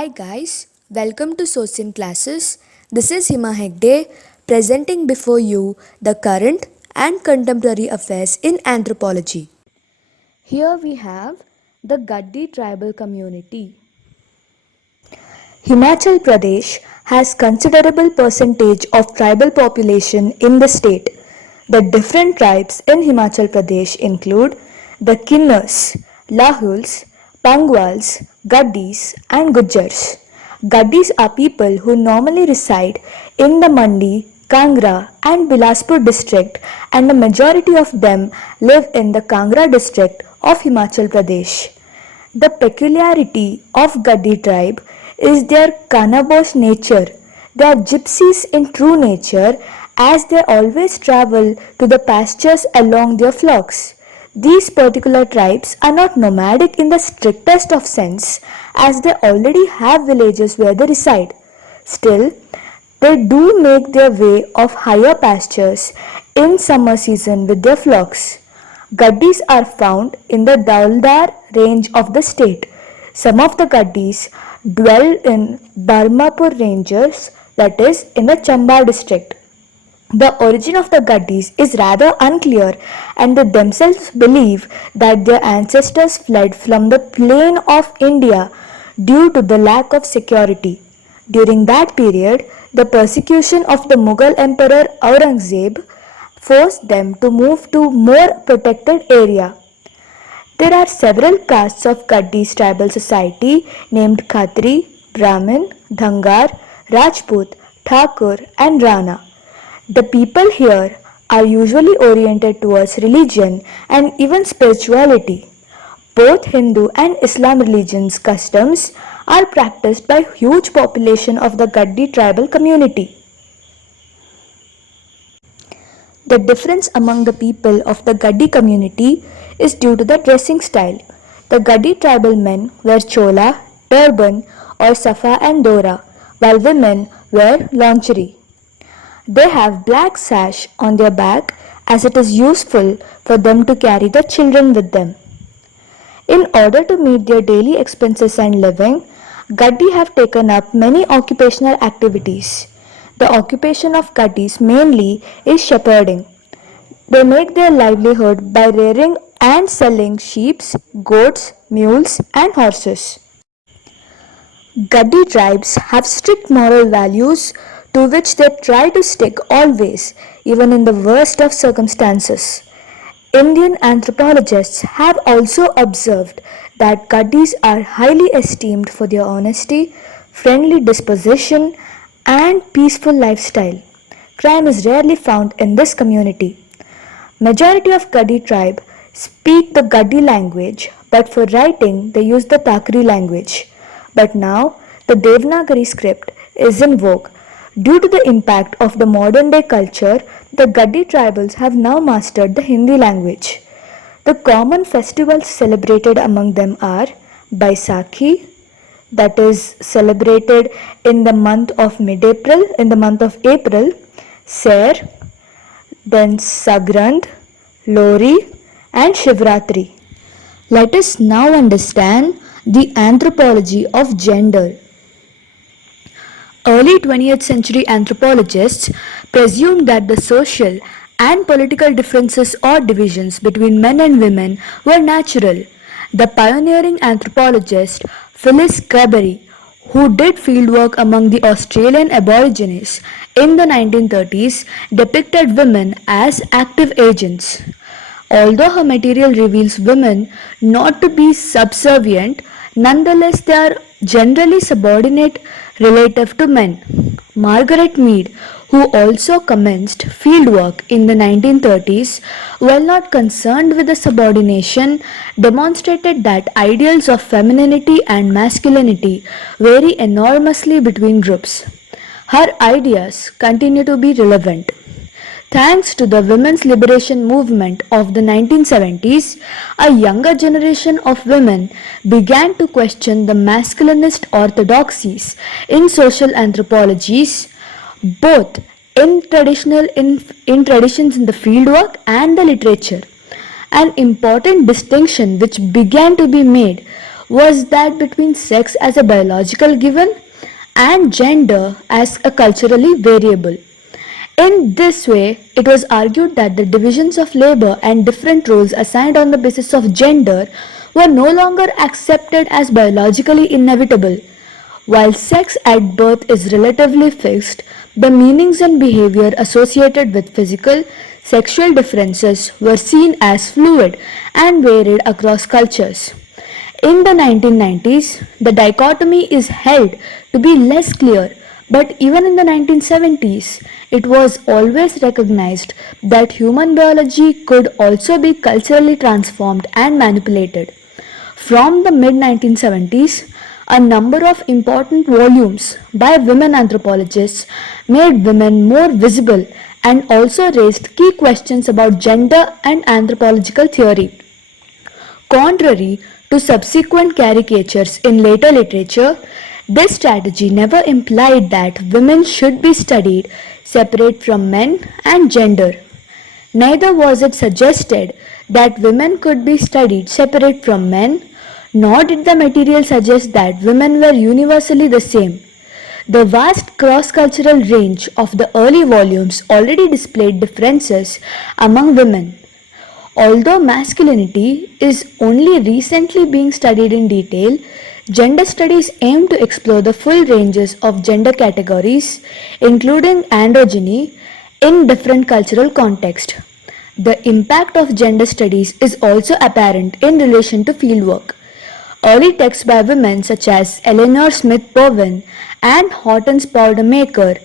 Hi guys, welcome to Sosin classes. This is Hima Hegde presenting before you the current and contemporary affairs in anthropology. Here we have the Gaddi tribal community. Himachal Pradesh has considerable percentage of tribal population in the state. The different tribes in Himachal Pradesh include the Kinnars, Lahuls, Pangwals, Gaddis and Gujjars. Gaddis are people who normally reside in the Mandi, Kangra and Bilaspur district, and the majority of them live in the Kangra district of Himachal Pradesh. The peculiarity of Gaddi tribe is their Kanabosh nature. They are gypsies in true nature as they always travel to the pastures along their flocks. These particular tribes are not nomadic in the strictest of sense as they already have villages where they reside. Still, they do make their way of higher pastures in summer season with their flocks. Gaddis are found in the Dauldar range of the state. Some of the Gaddis dwell in Barmapur ranges, that is, in the Chamba district. The origin of the Gaddis is rather unclear, and they themselves believe that their ancestors fled from the plain of India due to the lack of security. During that period, the persecution of the Mughal Emperor Aurangzeb forced them to move to more protected area. There are several castes of Gaddis tribal society named Khatri, Brahmin, Dhangar, Rajput, Thakur and Rana. The people here are usually oriented towards religion and even spirituality. Both Hindu and Islam religions customs are practiced by huge population of the Gaddi tribal community. The difference among the people of the Gaddi community is due to the dressing style. The Gaddi tribal men wear chola, turban or safa and dora, while women wear lingerie. They have black sash on their back as it is useful for them to carry the children with them. In order to meet their daily expenses and living, Gaddi have taken up many occupational activities. The occupation of Gaddis mainly is shepherding. They make their livelihood by rearing and selling sheep, goats, mules and horses. Gaddi tribes have strict moral values to which they try to stick always, even in the worst of circumstances. Indian anthropologists have also observed that Gaddis are highly esteemed for their honesty, friendly disposition, and peaceful lifestyle. Crime is rarely found in this community. Majority of Gaddi tribe speak the Gaddi language, but for writing they use the Takri language. But now the Devanagari script is in vogue. Due to the impact of the modern day culture, the Gaddi tribals have now mastered the Hindi language. The common festivals celebrated among them are Baisakhi, that is celebrated in the month of April, Ser, then Sagrand, Lori and Shivratri. Let us now understand the anthropology of gender. Early 20th century anthropologists presumed that the social and political differences or divisions between men and women were natural. The pioneering anthropologist Phyllis Carberry, who did fieldwork among the Australian Aborigines in the 1930s, depicted women as active agents. Although her material reveals women not to be subservient, nonetheless they are generally subordinate relative to men. Margaret Mead, who also commenced fieldwork in the 1930s, while not concerned with the subordination, demonstrated that ideals of femininity and masculinity vary enormously between groups. Her ideas continue to be relevant. Thanks to the women's liberation movement of the 1970s, a younger generation of women began to question the masculinist orthodoxies in social anthropologies, both in traditions in the fieldwork and the literature. An important distinction which began to be made was that between sex as a biological given and gender as a culturally variable. In this way, it was argued that the divisions of labor and different roles assigned on the basis of gender were no longer accepted as biologically inevitable. While sex at birth is relatively fixed, the meanings and behavior associated with physical, sexual differences were seen as fluid and varied across cultures. In the 1990s, the dichotomy is held to be less clear, but even in the 1970s, it was always recognized that human biology could also be culturally transformed and manipulated. From the mid 1970s, a number of important volumes by women anthropologists made women more visible and also raised key questions about gender and anthropological theory. Contrary to subsequent caricatures in later literature, this strategy never implied that women should be studied separate from men and gender. Neither was it suggested that women could be studied separate from men, nor did the material suggest that women were universally the same. The vast cross-cultural range of the early volumes already displayed differences among women. Although masculinity is only recently being studied in detail, gender studies aim to explore the full ranges of gender categories, including androgyny, in different cultural contexts. The impact of gender studies is also apparent in relation to fieldwork. Early texts by women such as Eleanor Smith Bowen and Hortense Powdermaker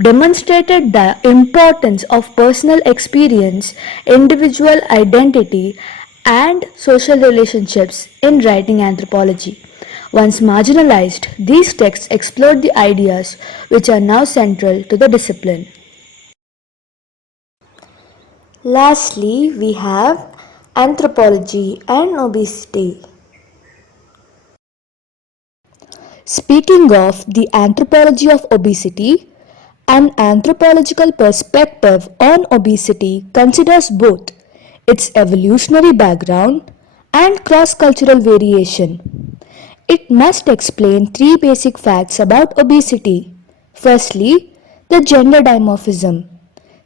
demonstrated the importance of personal experience, individual identity, and social relationships in writing anthropology. Once marginalized, these texts explored the ideas which are now central to the discipline. Lastly, we have anthropology and obesity. Speaking of the anthropology of obesity, an anthropological perspective on obesity considers both its evolutionary background and cross cultural variation. It must explain three basic facts about obesity. Firstly, the gender dimorphism,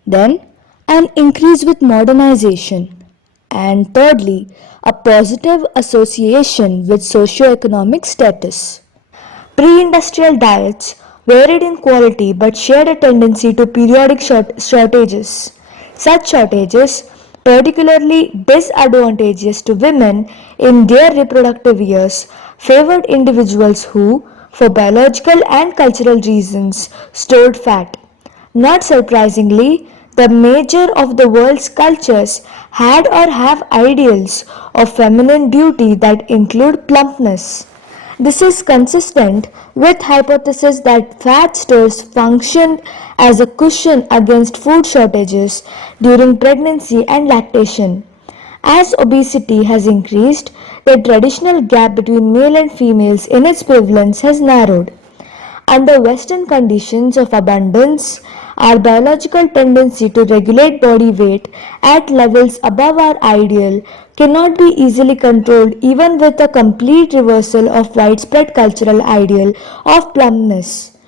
then, an increase with modernization, and thirdly, a positive association with socio-economic status. Pre-industrial diets varied in quality but shared a tendency to periodic shortages. Such shortages, particularly disadvantageous to women in their reproductive years, favored individuals who, for biological and cultural reasons, stored fat. Not surprisingly, the major of the world's cultures had or have ideals of feminine beauty that include plumpness. This is consistent with hypothesis that fat stores functioned as a cushion against food shortages during pregnancy and lactation. As obesity has increased, the traditional gap between male and females in its prevalence has narrowed. Under Western conditions of abundance, our biological tendency to regulate body weight at levels above our ideal cannot be easily controlled even with a complete reversal of widespread cultural ideal of plumpness.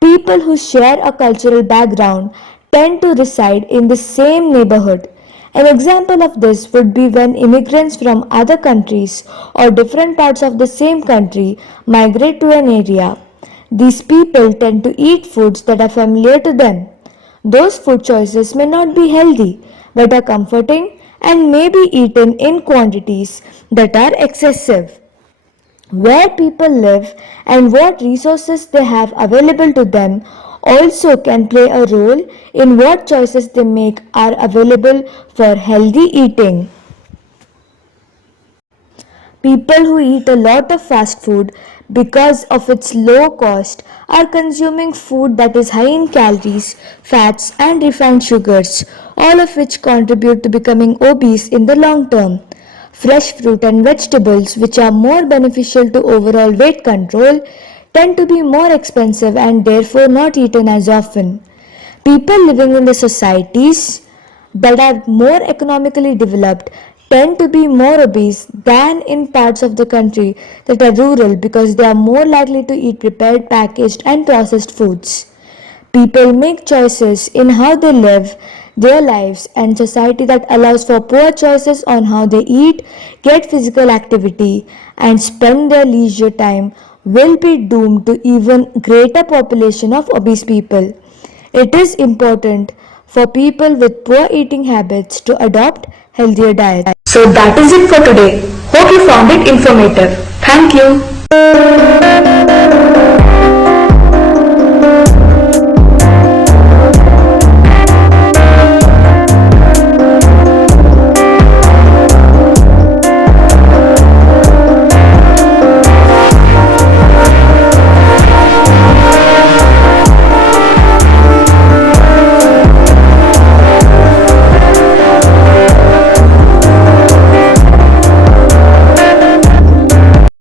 People who share a cultural background tend to reside in the same neighborhood. An example of this would be when immigrants from other countries or different parts of the same country migrate to an area. These people tend to eat foods that are familiar to them. Those food choices may not be healthy, but are comforting and may be eaten in quantities that are excessive. Where people live and what resources they have available to them also can play a role in what choices they make are available for healthy eating. People who eat a lot of fast food because of its low cost are consuming food that is high in calories, fats, and refined sugars, all of which contribute to becoming obese in the long term. Fresh fruit and vegetables, which are more beneficial to overall weight control, tend to be more expensive and therefore not eaten as often. People living in the societies that are more economically developed tend to be more obese than in parts of the country that are rural because they are more likely to eat prepared, packaged, and processed foods. People make choices in how they live their lives, and society that allows for poor choices on how they eat, get physical activity, and spend their leisure time will be doomed to even greater population of obese people. It is important for people with poor eating habits to adopt healthier diets. So that is it for today. Hope you found it informative. Thank you.